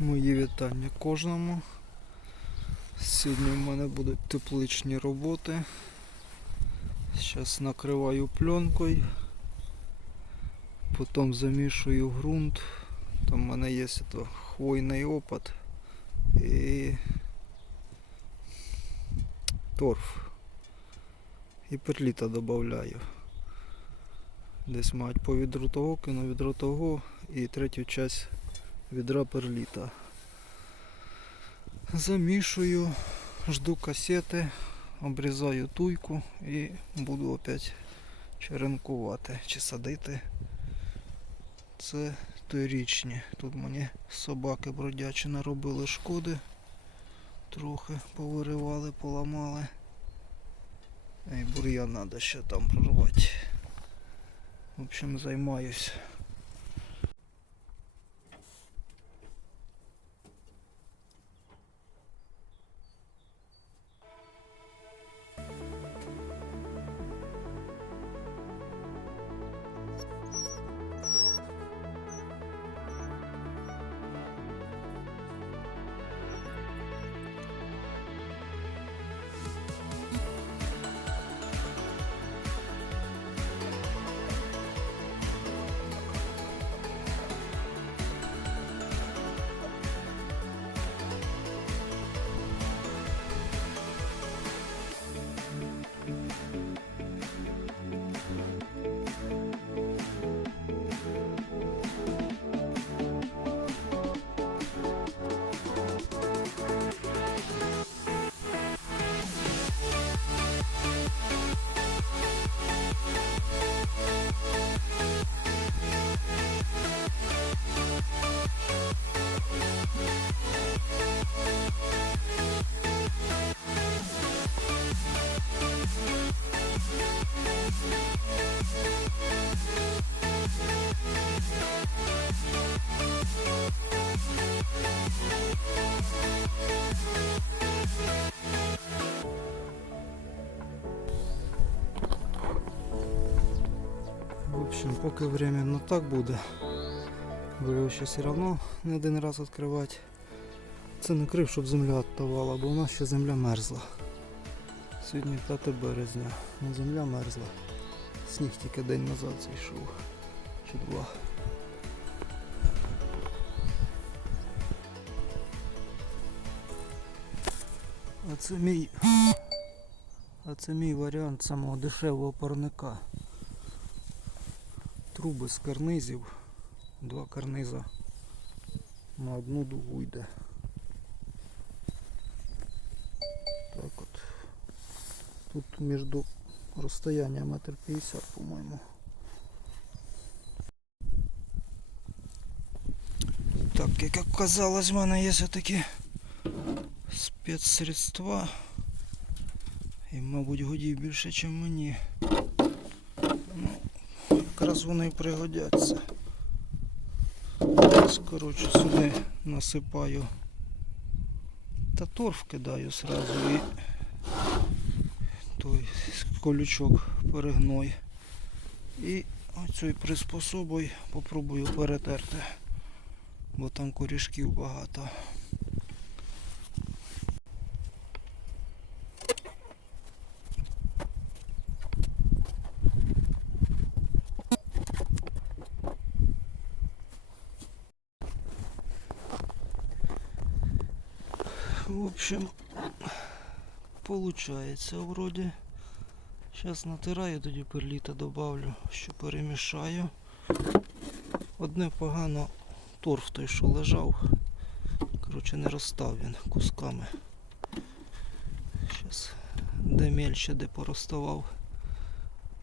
Мої вітання кожному. Сьогодні в мене будуть тепличні роботи. Зараз накриваю пленкою, потім замішую ґрунт. Там в мене є хвойний опад і торф. І перліта додаю. Десь мають по відру того, кину відро того і третю часть відра перліта. Замішую, жду касети, обрізаю туйку і буду опять черенкувати чи садити. Це торічні. Тут мені собаки бродячі наробили шкоди. Трохи повиривали, поламали. І бур'ян треба ще там прорвати. В общем, займаюсь. Общем, поки временно так буде. Бо його ще все одно не один раз відкривати. Це не крив, щоб земля відтавала, бо у нас ще земля мерзла. Сьогодні 5 березня, а земля мерзла. Сніг тільки день назад зійшов. Чи два. А це мій. А це мій варіант самого дешевого парника труби з карнизів. Два карниза на одну дугу йде. Так от. Тут між розстояння метр п'ятдесят, по-моєму. Так, як оказалось, в мене є такі спецсредства. І, мабуть, годів більше, ніж мені. Якраз вони пригодяться. Ось, Коротше, сюди насипаю та торф кидаю сразу і той колючок перегной. І оцю приспособою попробую перетерти, бо там корішків багато. В общем, получается вроде. Сейчас натираю, тоді перліта добавлю, що перемішаю. Одне погано торф той, що лежав. Коротше, не розстав він кусками. Зараз де мельче, де пороставав,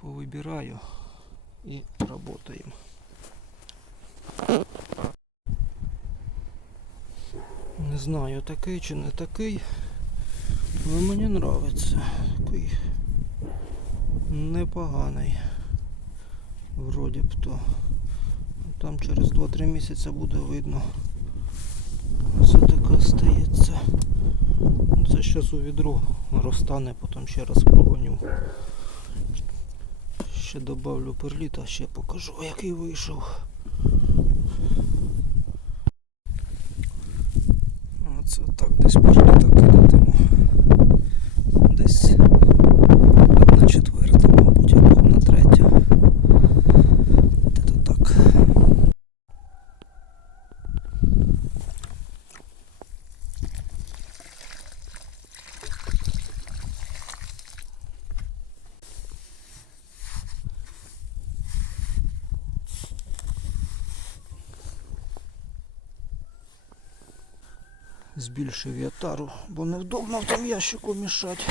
повибираю і працюємо. Не знаю, такий чи не такий. Але мені нравиться. Такий непоганий. Вроді б то. Там через 2-3 місяці буде видно. Це таке стається. Це зараз у відро розтане, потім ще раз прогоню. Ще добавлю перліта, ще покажу, який вийшов. Так десь пожити кидатиму. Збільшив я тару, бо невдобно в тому ящику мішати.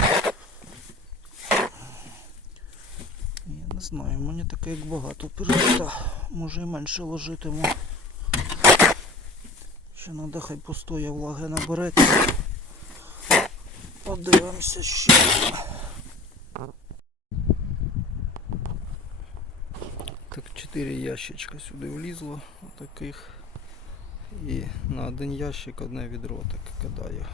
Я не знаю, мені таке як багато переліта. Може і менше ложитиму. Ще треба хай постоя влаги набереться. Подивимося ще. Так, 4 ящичка сюди влізло, таких. І на один ящик одне відро так кидаю.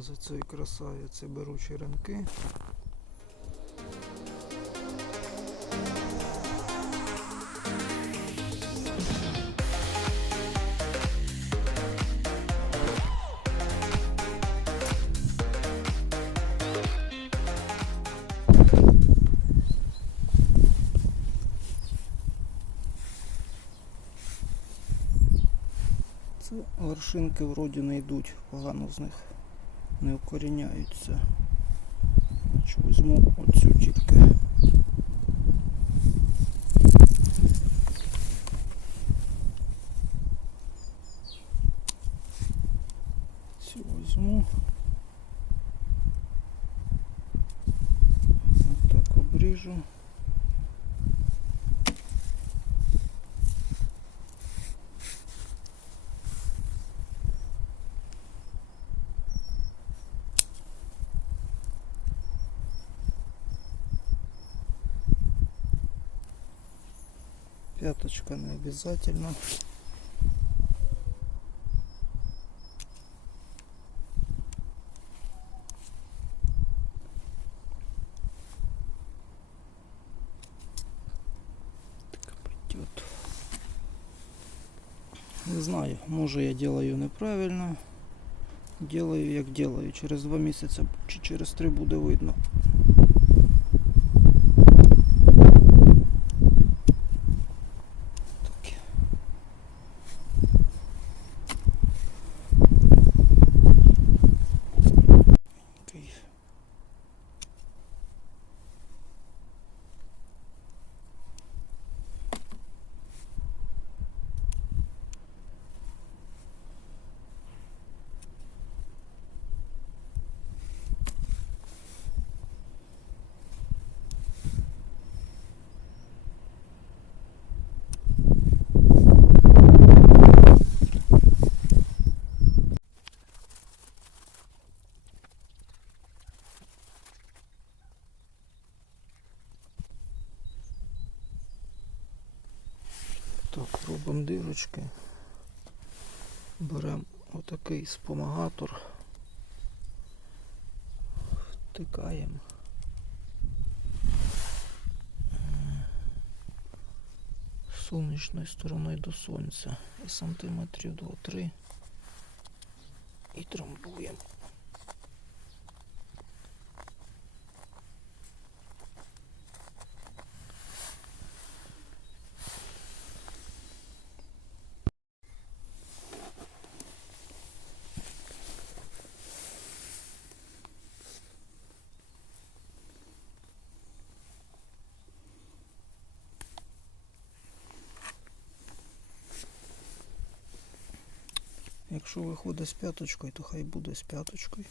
За цією красавиці беру черенки. Вершинки вроді не йдуть, погано з них не укоріняються. Значить, візьму оцю тільки. Цю візьму. Отак обріжу. Пяточка не обязательно. Не знаю, може я делаю неправильно. Делаю як делаю. Через два місяці чи через три буде видно. Так, робимо дирочки. Беремо отакий спомагатор. Втикаємо. Сонячною стороною до сонця. І сантиметрів 2-3. І трамбуємо. Якщо виходить з п'яточкою, то хай буде з п'яточкою.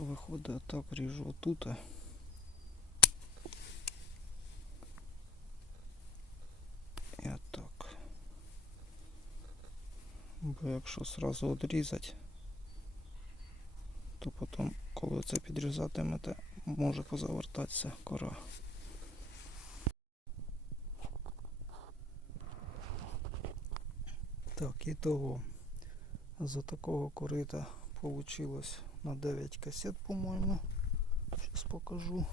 що виходить, а так ріжу тут. Я так. Бо якщо одразу одрізати, то потім, коли це підрізатимете, може позавертатися кора. Так, і того з такого корита вийшло на 9 касет, по-моєму. Зараз покажу.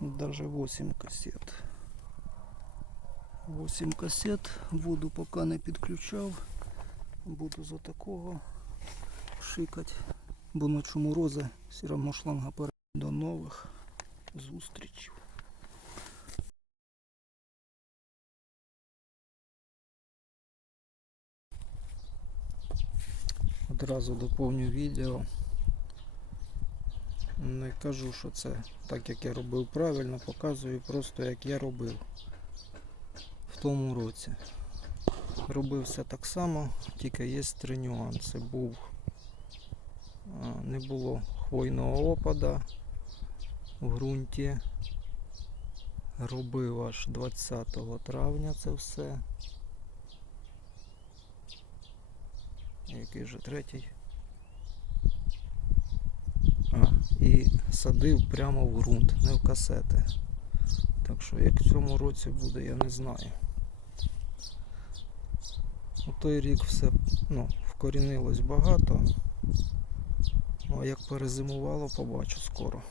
Даже 8 кассет. 8 кассет. Воду поки не підключав. Буду за такого шикати. Бо ночі морози все одно шланга перед до нових зустрічей. Одразу доповню відео. Не кажу, що це так як я робив правильно, показую просто як я робив в тому році. Робив все так само, тільки є три нюанси. Був, не було хвойного опада в ґрунті. Робив аж 20 травня це все. Який же третій? А, і садив прямо в ґрунт, не в касети. Так що як в цьому році буде, я не знаю. У той рік все ну, вкорінилось багато. Ну а як перезимувало, побачу скоро.